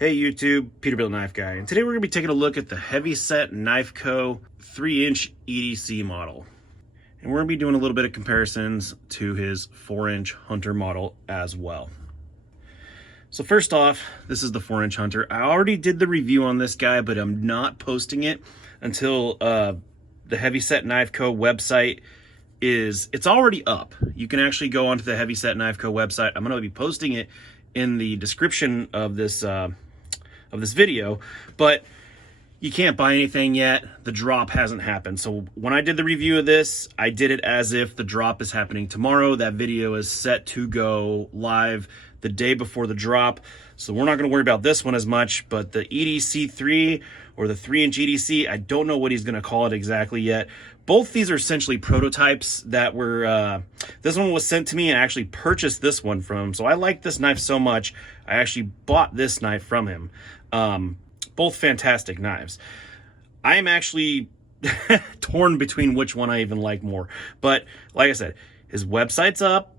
Hey YouTube, Peterbilt Knife Guy, and today we're going to be taking a look at the Heavyset Knife Co 3-inch EDC model. And we're going to be doing a little bit of comparisons to his 4-inch Hunter model as well. So first off, this is the 4-inch Hunter. I already did the review on this guy, but I'm not posting it until the Heavyset Knife Co website it's already up. You can actually go onto the Heavyset Knife Co website. I'm going to be posting it in the description of this video, but you can't buy anything yet. The drop hasn't happened. So when I did the review of this, I did it as if the drop is happening tomorrow. That video is set to go live the day before the drop. So we're not going to worry about this one as much, but the EDC3 or the 3-inch EDC, I don't know what he's going to call it exactly yet. Both these are essentially prototypes that were, this one was sent to me and I actually purchased this one from him. So I like this knife so much, I actually bought this knife from him. Both fantastic knives. I'm actually torn between which one I even like more. But like I said, his website's up.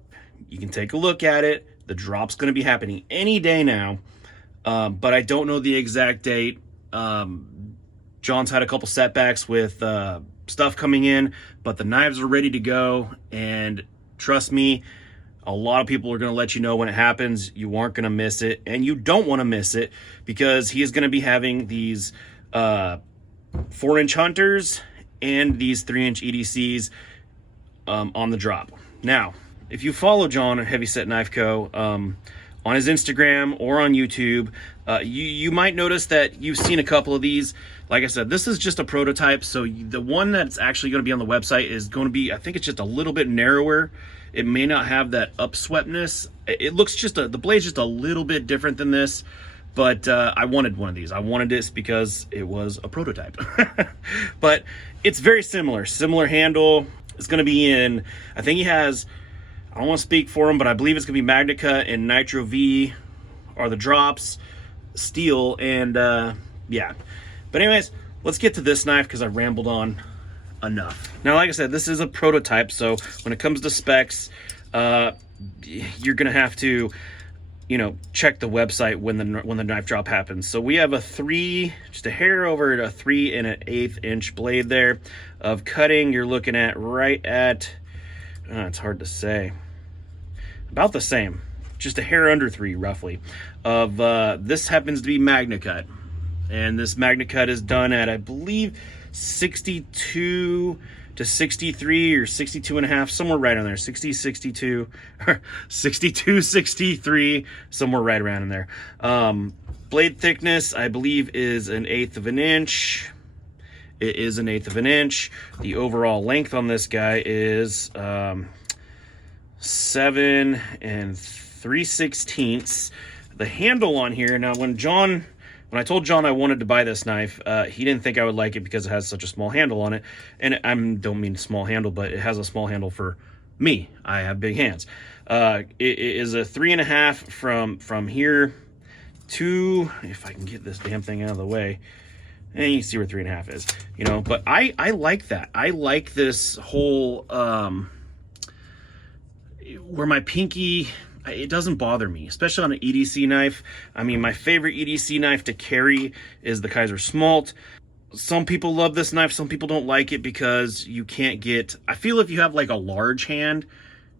You can take a look at it. The drop's going to be happening any day now. But I don't know the exact date. John's had a couple setbacks with stuff coming in, but the knives are ready to go. And trust me, a lot of people are going to let you know when it happens. You aren't going to miss it, and you don't want to miss it because he is going to be having these 4-inch Hunters and these 3-inch EDCs on the drop. Now, if you follow John at Heavyset Knife Co. On his Instagram or on YouTube, you might notice that you've seen a couple of these. Like I said, this is just a prototype, so the one that's actually going to be on the website is going to be, I think it's just a little bit narrower. It may not have that upswept-ness. It looks just, the blade's just a little bit different than this, but I wanted one of these. I wanted this because it was a prototype. But it's very similar handle. It's going to be in, I think he has, I don't want to speak for him, but I believe it's going to be Magna Cut and Nitro V are the drops, steel, and yeah. But anyways, let's get to this knife because I rambled on enough. Now, like I said, this is a prototype, so when it comes to specs, you're going to have to, you know, check the website when the knife drop happens. So we have just a hair over a 3 1/8 inch blade there of cutting. You're looking at right at, it's hard to say, about the same, just a hair under 3 roughly. Of this happens to be Magna Cut, and this Magna Cut is done at, I believe, 62 to 63 or 62 and a half, somewhere right on there, 60, 62, or 62, 63, somewhere right around in there. Blade thickness, I believe, is 1/8 of an inch. It is 1/8 of an inch. The overall length on this guy is 7 3/16. The handle on here, now when I told John I wanted to buy this knife, he didn't think I would like it because it has such a small handle on it. And I don't mean small handle, but it has a small handle for me. I have big hands. It is a 3.5 from here to, if I can get this damn thing out of the way, and you can see where 3.5 is, you know. But I like that. I like this whole where my pinky, it doesn't bother me, especially on an EDC knife. I mean, my favorite EDC knife to carry is the Kaiser Smalt. Some people love this knife, some people don't like it because you can't get, I feel if you have like a large hand,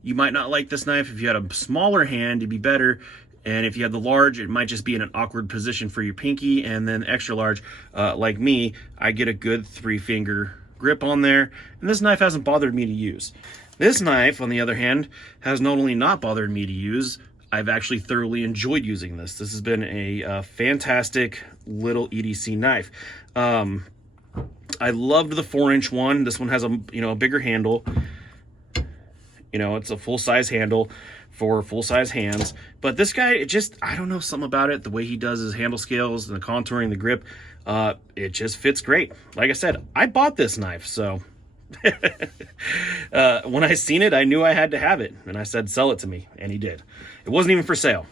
you might not like this knife. If you had a smaller hand, it'd be better. And if you have the large, it might just be in an awkward position for your pinky. And then extra large, like me, I get a good 3-finger grip on there. And this knife hasn't bothered me to use. This knife, on the other hand, has not only not bothered me to use, I've actually thoroughly enjoyed using this. This has been a fantastic little EDC knife. I loved the 4-inch one. This one has a bigger handle. You know, it's a full-size handle for full-size hands. But this guy, I don't know, something about it, the way he does his handle scales and the contouring, the grip, it just fits great. Like I said, I bought this knife, so when I seen it, I knew I had to have it, and I said, sell it to me, and he did. It wasn't even for sale.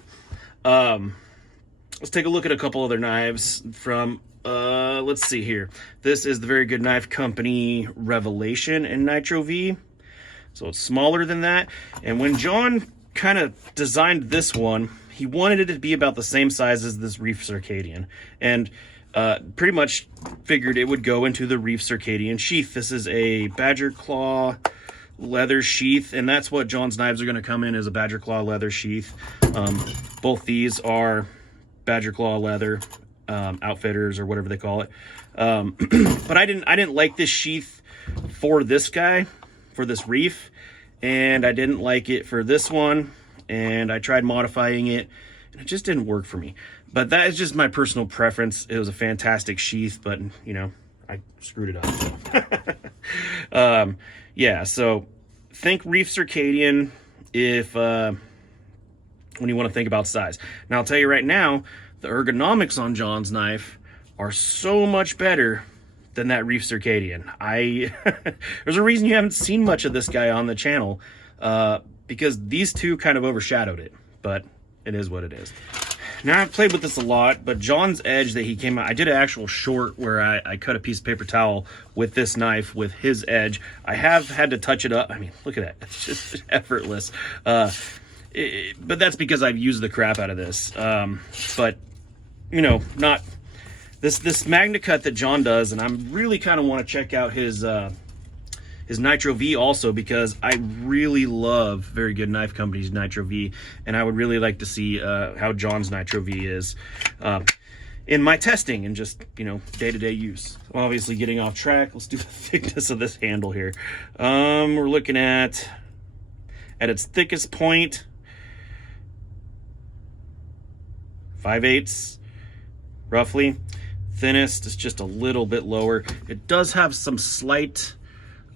Let's take a look at a couple other knives from, let's see here. This is the Very Good Knife Company Revelation in Nitro V. So it's smaller than that. And when John kind of designed this one, he wanted it to be about the same size as this Reef Circadian, and pretty much figured it would go into the Reef Circadian sheath. This is a Badger Claw leather sheath, and that's what John's knives are going to come in, as a Badger Claw leather sheath. Both these are Badger Claw leather, outfitters or whatever they call it. But I didn't like this sheath for this guy, for this Reef, and I didn't like it for this one, and I tried modifying it and it just didn't work for me. But that is just my personal preference. It was a fantastic sheath, but you know, I screwed it up. Yeah, so think Reef Circadian if when you want to think about size. Now I'll tell you right now, the ergonomics on John's knife are so much better than that Reef Circadian. There's a reason you haven't seen much of this guy on the channel, because these two kind of overshadowed it, but it is what it is. Now, I've played with this a lot, but John's edge that he came out, I did an actual short where I cut a piece of paper towel with this knife with his edge. I have had to touch it up. I mean, look at that. It's just effortless. But that's because I've used the crap out of this. But, you know, not... This Magna Cut that John does, and I'm really kind of want to check out his Nitro V also, because I really love Very Good Knife Company's Nitro V, and I would really like to see how John's Nitro V is in my testing and just, you know, day-to-day use. Obviously getting off track, let's do the thickness of this handle here. We're looking at its thickest point, 5/8 roughly. Thinnest is just a little bit lower. It does have some slight,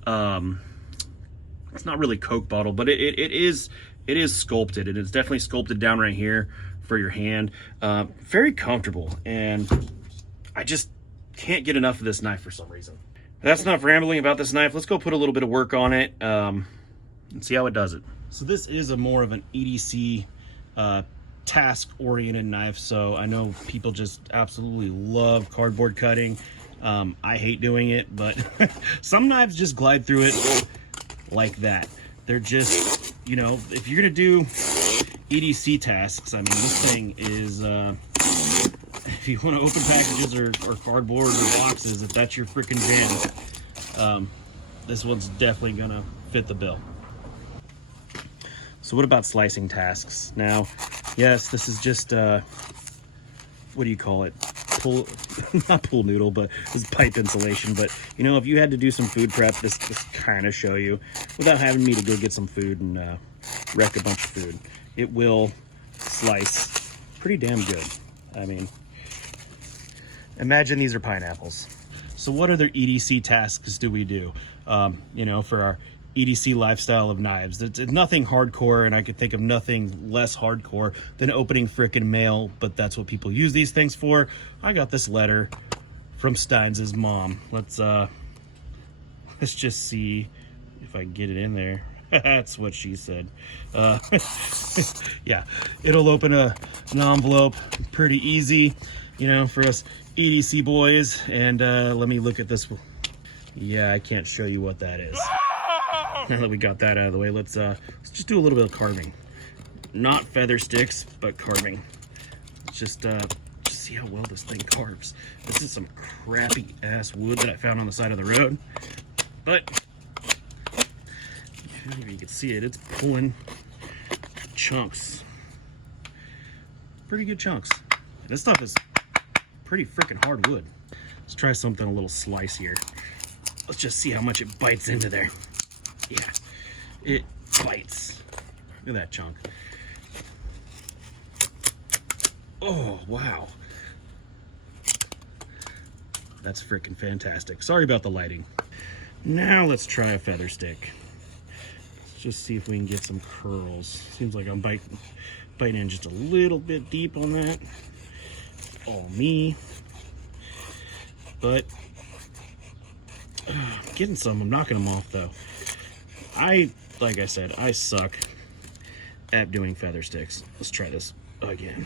it's not really Coke bottle, but it is sculpted, and it's definitely sculpted down right here for your hand. Very comfortable, and I just can't get enough of this knife for some reason. That's enough rambling about this knife. Let's go put a little bit of work on it and see how it does it. So this is more of an EDC task-oriented knife, so I know people just absolutely love cardboard cutting. I hate doing it, but some knives just glide through it like that. They're just, you know, if you're gonna do EDC tasks, I mean, this thing is, if you want to open packages or cardboard or boxes, if that's your freaking jam, this one's definitely gonna fit the bill. So what about slicing tasks? Now, yes, this is just, what do you call it? Not pool noodle, but this is pipe insulation. But, you know, if you had to do some food prep, this kind of show you, without having me to go get some food and wreck a bunch of food. It will slice pretty damn good. I mean, imagine these are pineapples. So what other EDC tasks do we do, you know, for our EDC lifestyle of knives? It's nothing hardcore, and I could think of nothing less hardcore than opening frickin' mail, but that's what people use these things for. I got this letter from Steins' mom. Let's just see if I can get it in there. That's what she said. Yeah, it'll open an envelope pretty easy, you know, for us EDC boys. And let me look at this. Yeah, I can't show you what that is. Now that we got that out of the way, let's just do a little bit of carving. Not feather sticks, but carving. Let's just see how well this thing carves. This is some crappy ass wood that I found on the side of the road, but if you can see it, it's pulling chunks. Pretty good chunks. This stuff is pretty freaking hard wood. Let's try something a little slicier. Let's just see how much it bites into there. Yeah, it bites. Look at that chunk. Oh, wow. That's freaking fantastic. Sorry about the lighting. Now let's try a feather stick. Let's just see if we can get some curls. Seems like I'm biting in just a little bit deep on that. All me. But getting some, I'm knocking them off though. Like I said, I suck at doing feather sticks. Let's try this again.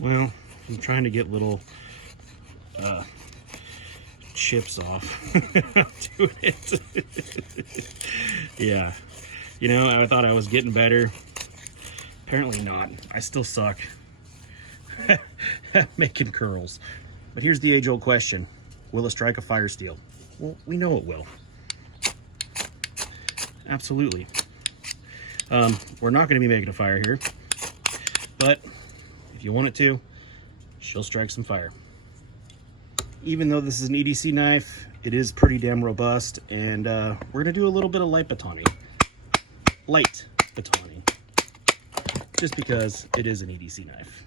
Well, I'm trying to get little chips off to it. Yeah, you know, I thought I was getting better. Apparently not. I still suck at making curls. But here's the age-old question: will it strike a fire steel? Well, we know it will. Absolutely. We're not going to be making a fire here, but if you want it to, she'll strike some fire. Even though this is an EDC knife, it is pretty damn robust, and we're going to do a little bit of light batoning. Light batoning. Just because it is an EDC knife.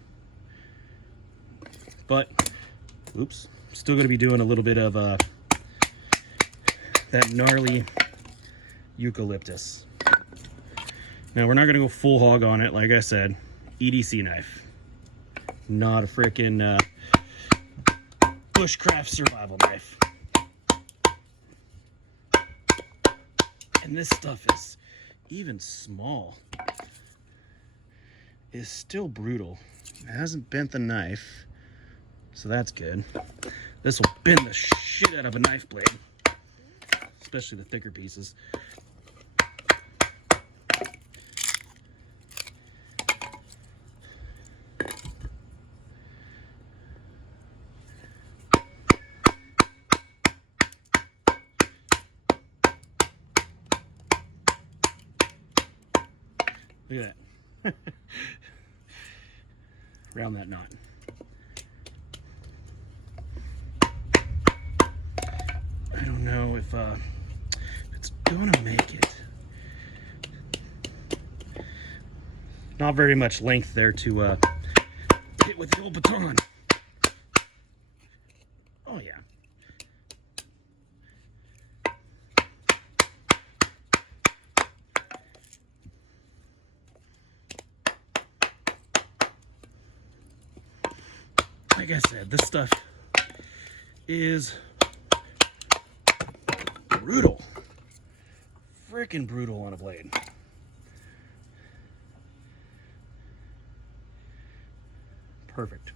But, oops, still going to be doing a little bit of that gnarly eucalyptus. Now, we're not going to go full hog on it, like I said. EDC knife. Not a frickin' bushcraft survival knife. And this stuff is, even small, is still brutal. It hasn't bent the knife, so that's good. This will bend the shit out of a knife blade, especially the thicker pieces. Look at that. Around that knot. I don't know if it's gonna make it. Not very much length there to hit with the old baton. Oh yeah. Like I said, this stuff is brutal. Freaking brutal on a blade. Perfect.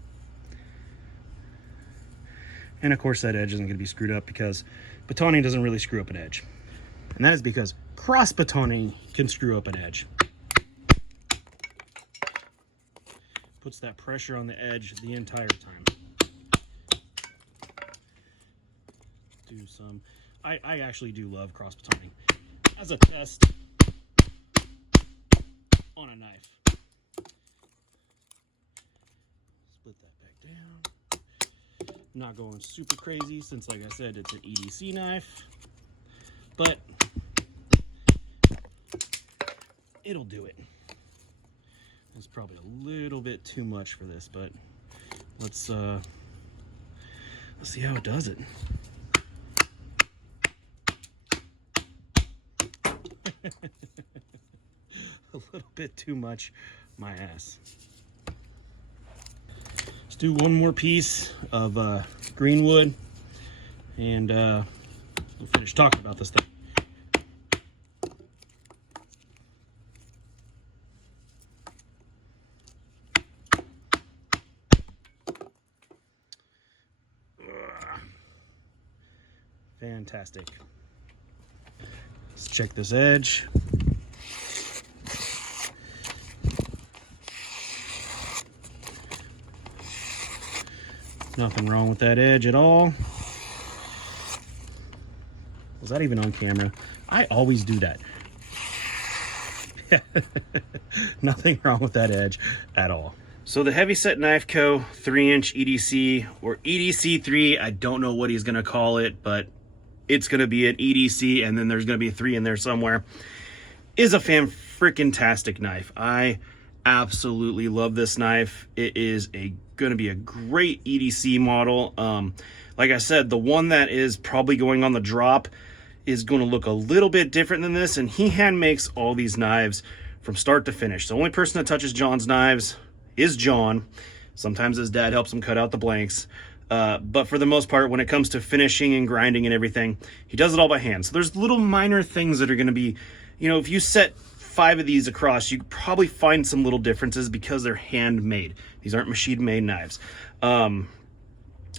And of course that edge isn't going to be screwed up because batoning doesn't really screw up an edge. And that is because cross batoning can screw up an edge. Puts that pressure on the edge the entire time. Do some, I actually do love cross batoning as a test on a knife. Split that back down. Not going super crazy since, like I said, it's an EDC knife, but it'll do it. It's probably a little bit too much for this, but let's see how it does it. A little bit too much, my ass. Let's do one more piece of green wood, and we'll finish talking about this thing. Fantastic. Let's check this edge. Nothing wrong with that edge at all. Was that even on camera? I always do that. Nothing wrong with that edge at all. So the Heavyset Knife Co. 3-inch EDC, or EDC3, I don't know what he's gonna call it, but it's gonna be an EDC, and then there's gonna be a 3 in there somewhere, is a fan-frickin-tastic knife. I absolutely love this knife. It is gonna be a great EDC model. Like I said, the one that is probably going on the drop is gonna look a little bit different than this, and he hand makes all these knives from start to finish. The only person that touches John's knives is John. Sometimes his dad helps him cut out the blanks. But for the most part, when it comes to finishing and grinding and everything, he does it all by hand. So there's little minor things that are going to be, you know, if you set 5 of these across, you could probably find some little differences because they're handmade. These aren't machine-made knives.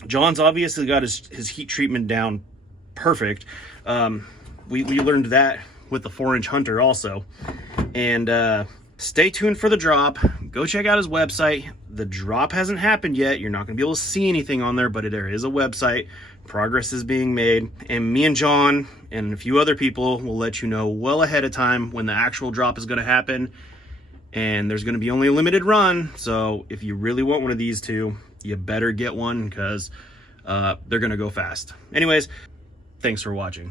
John's obviously got his heat treatment down perfect. We learned that with the 4-inch Hunter also. And stay tuned for the drop. Go check out his website. The drop hasn't happened yet. You're not going to be able to see anything on there, but there is a website. Progress is being made. And me and John and a few other people will let you know well ahead of time when the actual drop is going to happen. And there's going to be only a limited run. So if you really want one of these two, you better get one, because they're going to go fast. Anyways, thanks for watching.